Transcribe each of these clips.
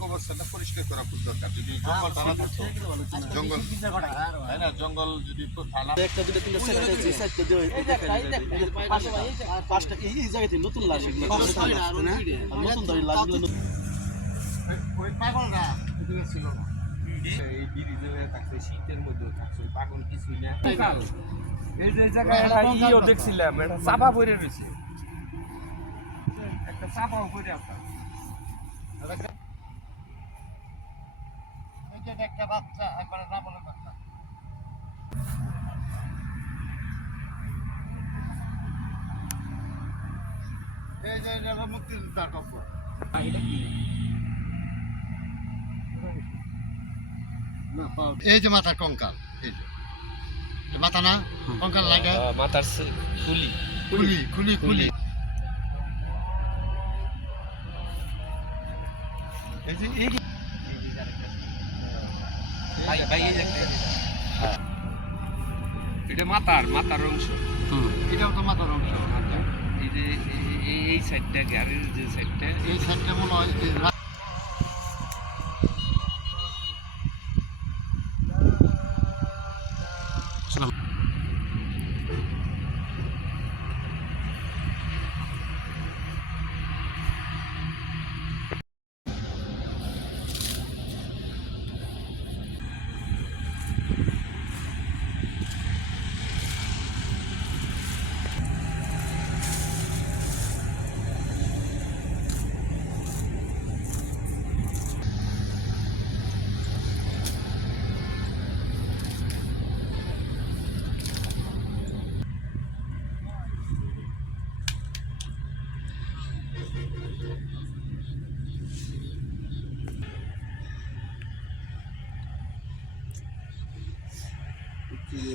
কবরস্থানটা পরিষ্কার করা খুব দরকার। যদি জঙ্গল তাই না, জঙ্গল যদি একটা দুটো তিনটা সাইড দিয়ে পাঁচটা এই জায়গাতে নতুন লাশ এগুলো নতুন ধরে লাশগুলো ওই পাগলরা এদিকে ছিল না, এই ব্রিজে থাকছে, শীতের মধ্যে থাকছে, পাগল কিছুই না। এই যে জায়গায় ইও দেখছিলাম, এটা চাপা পড়ে রয়েছে, একটা চাপাও পড়ে আছে। একটা বাচ্চা একবারে রাবণের বাচ্চা। এই যে মুক্তিযোদ্ধার কবর। এই যে মাথার কঙ্কাল, এই যে মাথা না কঙ্কাল লাগা, মাথার খুলি খুলি খুলি খুলি। এই যে এটা মাথার অংশ, এটাও তো মাথার অংশ। এই যে এই সাইডটা গাড়ির যে সাইডটা, এই সাইডটা মনে হয়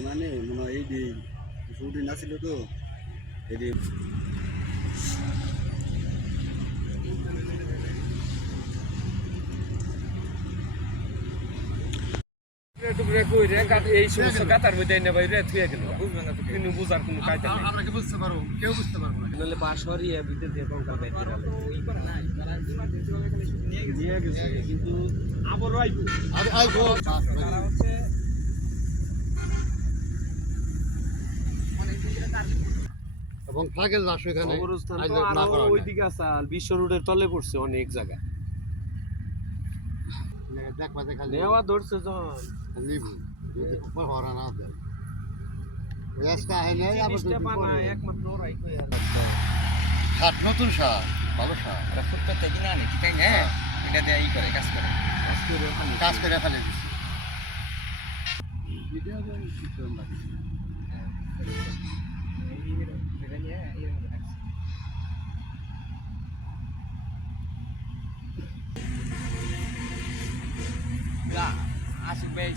মানে মনে হয় এই শুটিং আসছিল তো এটি এই সমস্ত গাতার মধ্যে এনে বাইরে থুয়ে গেল, বুঝবে না তো, কিন্তু বুঝার কোনো কায়দা নেই। আমরা কি বুঝতে পারবো? কেউ বুঝতে পারবো না। নাহলে পা সরিয়ে ভিতর দিয়ে কঙ্কাল বাইরে গেল নিয়ে গেছে, কিন্তু আবারও আইবো। এবং ফ্লাগের লাশ এখানে কবরস্থান তো আরো ওইদিকে আছে, বিশ্ব রোডের তলে পড়ছে অনেক জায়গায়। দেখবা খালি নেওয়া ধরছে যখন নিবু যদি উপর হরা না দেয় রাস্তা আইলে আবার একমাত্র ওরাই কই আর সাত নতুন সার ভালো সার এটা ফুটপাতে কিনে আনি, ঠিক আছে? হ্যাঁ, এটা দিয়ে ই করে কাজ করে। কাজ করে ফেলে দিচ্ছে। আশিক ভাই